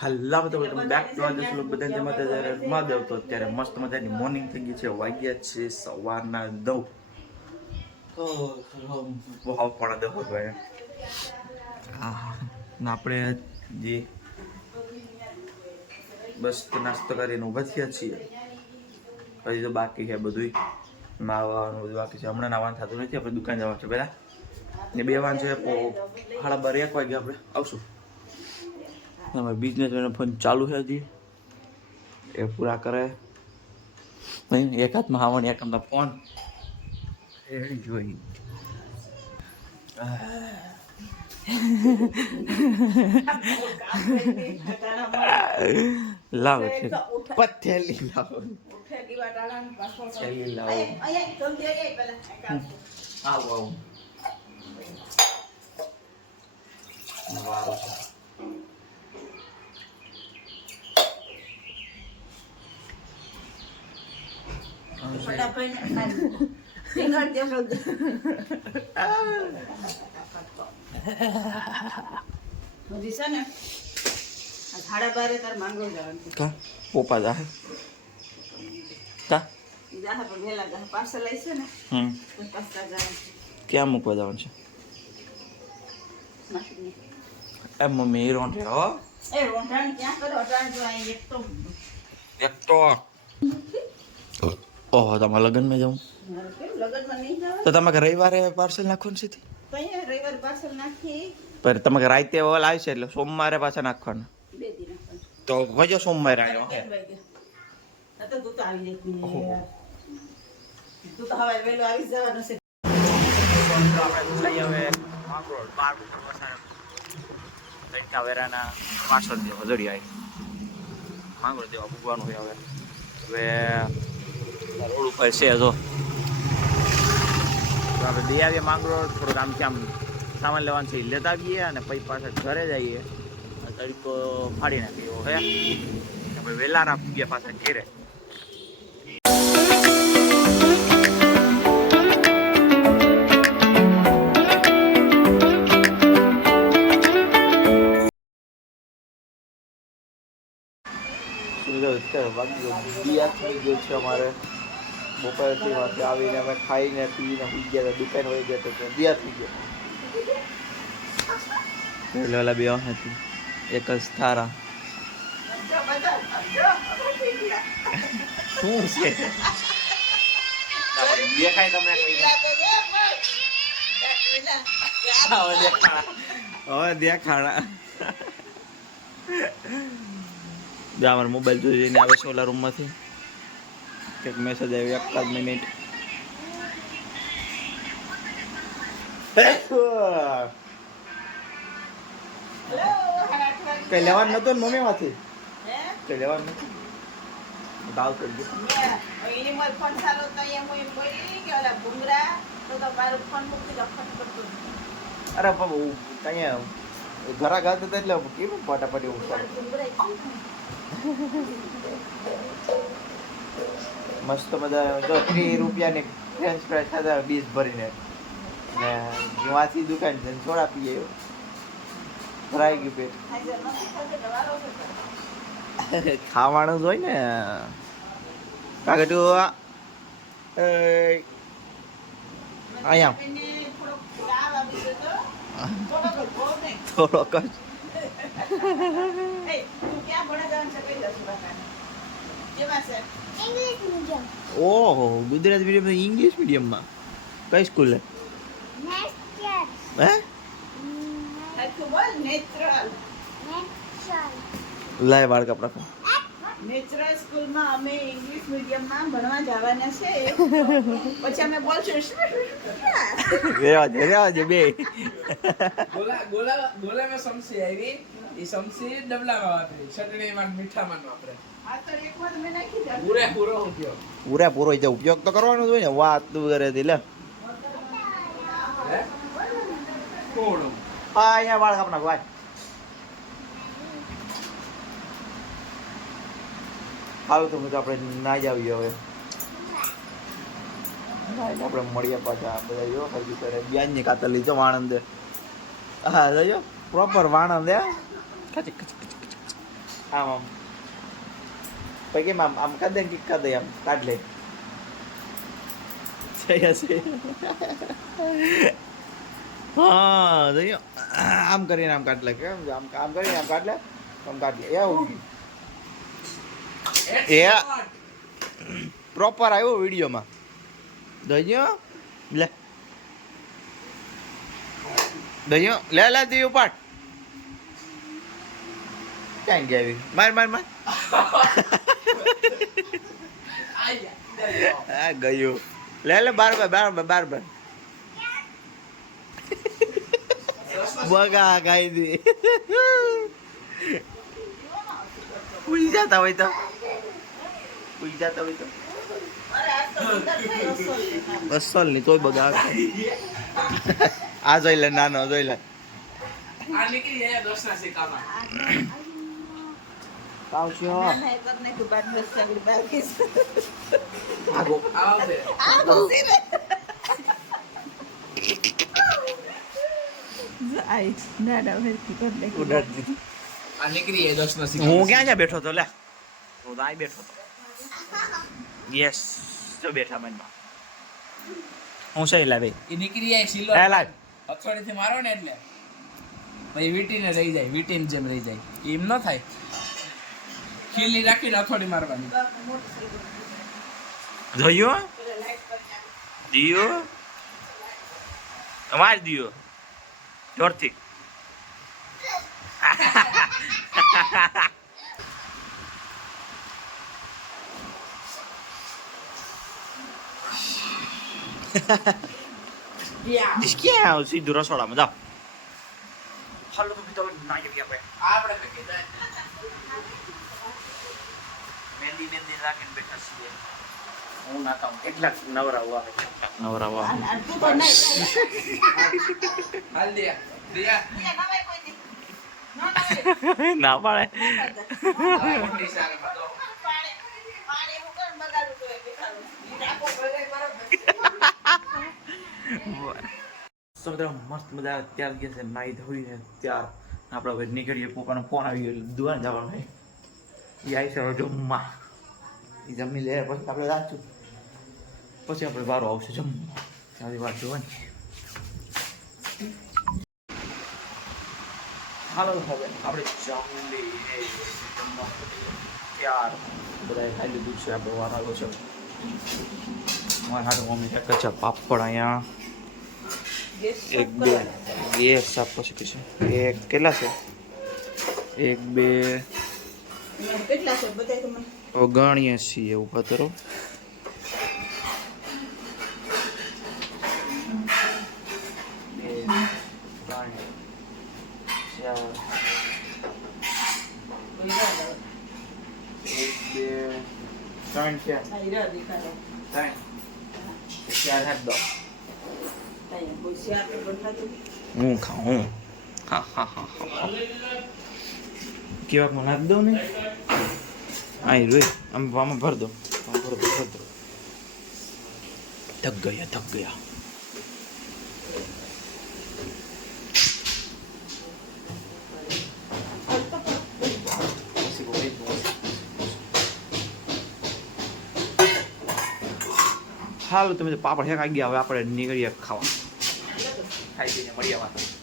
હલ્લા બધા welcome back to આજે સ્લોક બધા જે માતા જ્યારે મહાદેવ તો અત્યારે મસ્ત મજાની મોર્નિંગ થઈ ગઈ છે વાગ્યા છે સવારના દઉં. તો બહુ પણ દહ ભાઈ. હા ને આપણે જે બસ નાસ્તો કરીને ઊભા થયા છીએ. હજી તો બાકી છે બધું નાવાનું બધું બાકી છે. હમણાં નાવાનું થતું નથી આપણે દુકાન જવાનું છે પહેલાં. ને બે વાન પો સાડા બાર એક વાગે આપણે આવશું. અમારે બિઝનેસ ફોન ચાલુ છે હજી. એ પૂરા કરે. નહીં એક હાથમાં હાવણ એક હાથમાં ફોન એ જોઈ. લાવો છે. પથેલી લાવો. આવો આવો. વારો છે હજી છે ને આ સાડા બારે તાર માંગરો જવાનું છે કા પોપા જાહે કા ઈ જાહે પણ વહેલા જાહે પાર્સલ આવી છે ને હમ તો પાસ્તા જવાનું છે ક્યાં મૂકવા જવાનું છે? નાસિકની. એ મમ્મી છે હો. એ રોંઢાણ ક્યાં કરો? અટાણ જો એક તો એક તો ઓહો તમારા લગ્નમાં જવાય તો તમે રવિવારે પાર્સલ નાખવાનું સીધી નાખી પર તમે રાતે ઓલ આવશે એટલે સોમવારે પાછા નાખવાના. તો કજો સોમવારે આવ્યો પાર્સલ પાછળ દેવા, જડી આવી માંગરો દેવા ભૂગવાનું હોય હવે. હવે રોડ ઉપર છે જો આપણે દઈ આવીએ માંગરો થોડુંક આમ કે આમ સામાન લેવાનું છે લેતા આવીએ અને પછી પાછા ઘરે જઈએ. આ તરીકો ફાડી નાખીએ હે? આપણે વહેલા રાખી ગયા પાછા ઘેરે. અત્યારે? વાગ્યો દિયા થઈ ગયો છે અમારે. બપોરથી માંથી આવીને અમે ખાઈને પીને સુઈ ગયા હતા. દુકાન વહી ગયા તો દિયા થઈ ગયા. એટલે ઓલા બે હતી એક જ થારા. શું છે? દેખાય તમને હવે અમારો મોબાઈલ જોઈ જઈને આવે છે ઓલા રૂમમાંથી કંઈક મેસેજ આવ્યો એકાદ મિનિટ કઈ લેવાનું નતું ને મમ્મી માંથી કઈ લેવાનું નતું? દાવ કરી અહીંયા કરતો અરે બાબુ કઈ ઘરા ગાતા હતા કેવું ફટાફટી છે મસ્ત બધા તો ત્રીસ રૂપિયાની ફ્રેન્ચ ફ્રાઈસ હતા બીસ ભરીને. ને વાંચી દુકાન છે થોડા પીએ ભરાઈ ગયું પેટ. થતો ખાવાનું જ હોય ને. કાગટું અહીંયા. થોડોક જ, ઓહો ગુજરાત મીડિયમ ઇંગ્લિશ મીડિયમમાં કઈ સ્કૂલે હે? લાય વાળ કપડા. નેચરલ સ્કૂલમાં અમે ઇંગ્લિશ મીડિયમમાં ભણવા જવાના છે. પછી અમે બોલશું રેવા દે રેવા દે બે. ગોલા ગોલા ગોલા માં સમસી આવી. એ સમસી ડબલામાં વાપરી ચટણીમાં મીઠામાં વાપરે. આ તો એક વાર મેં નાખી દીધા. પૂરે પૂરો ઉપયોગ. પૂરેપૂરો ઉપયોગ તો કરવાનો જ હોય ને વાત તું કરે લે. હા? અહીંયા વાળ કપડા ભાઈ હાલ તો તો આપણે ના જ આવીએ હવે. ના એટલે આપણે મળીએ પાછા. બધા જો હજી કરે. બિયાનની કાતર લીધો વાણંદે. હા જોજો પ્રોપર વાણંદ હે. આમ આમ. પછી કેમ આમ આમ કાઢ દે કિક કાઢ દે આમ કાઢ લે. હશે. હા જોઈએ આમ કરીને આમ કાઢ લે. કેમ આમ આમ કરીને આમ કાઢ લે આમ કાઢ લે. એવું એ પ્રોપર આવ્યો વિડીયોમાં. દઈયો લે. દઈયો લે લે દી ઉપાટ ક્યાં ગયા માર માર માર. આ ગયું. લે લે બાર બાર બાર બાર બાર બાર. બગા ખાઈ દી. ઉઈ જતા હોય તો. ઉઈ જતા હોય તો. અસલની તોય બગા આ જોઈ લે નાનો જોઈ લે. હું ક્યાં જ્યાં બેઠો તો લે. હું તો બેઠો તો યસ જો બેઠા મનમાં. હું સહી ભાઈ. એ નીકળી જાય સિલ્લો એ લાગ. હથોડીથી મારો ને એટલે. પછી વીટીને રહી જાય વીટીને જેમ રહી જાય. એમ ન થાય. ખીલી રાખીને હથોડી મારવાની. જોયું દિયો? અમાર દિયો. જોરથી. ક્યાં સીધું રસોડામાં જાઓ હાલો તો તો ના આપણે આપણે કઈ જાય મહેંદી મહેંદી રાખીને બેઠા છીએ હું ના કામ કેટલાક નવરા હુઆ નવરા હુઆ. હાલ દિયા દિયા દી. ન નવાઈ. ના પાડે આ મોટી શાકમાં તો પાણી પાણી હું કેમ બગાડું છું એ બિચારું? ઈ રાખો ભલે બરાબર. તો મસ્ત મજા ત્યાર ગયા છે નાઈ ધોઈને ત્યાર. આપણે હવે નીકળીએ, પપ્પાનો ફોન આવી ગયો. દુકાન જવાનું એ આવી છે જમવા. એ જમી લે, પછી આપણે રાખશું પછી આપણે વારો આવશે જમવા. ત્યાંથી વાત જોવાની. હાલો, હવે આપણે જમી ત્યાર. બધાએ ખાઈ લીધું છે. આપણે વાર આવ્યો છે. મારા હાથે મમ્મી કચ્છા પાપડ અહીંયા એક બે. ગેસ સાફ પછી કે છે એક કેટલા છે? એક બે એમ કેટલા છે બધાય તો મને તો ગણીએ છીએ ઊભા કરો. એક બે ત્રણ ચાર. ત્રણ. ચાર હાથ દો અહીંયા કોઈ શિયાળ તો બંધાતું. હું ખાઉં હું. હા હા હા હા કેવા મને નાખ દઉં ને? આઈ રોય આમ આમાં ભર દો. આમાં ભર દો ભર દો. થક ગયા થક ગયા. હાલો તમે પાપડ હેક આવી ગયા હવે આપણે નીકળીએ ખાવા. ખાઈ પીને મળીએ વાત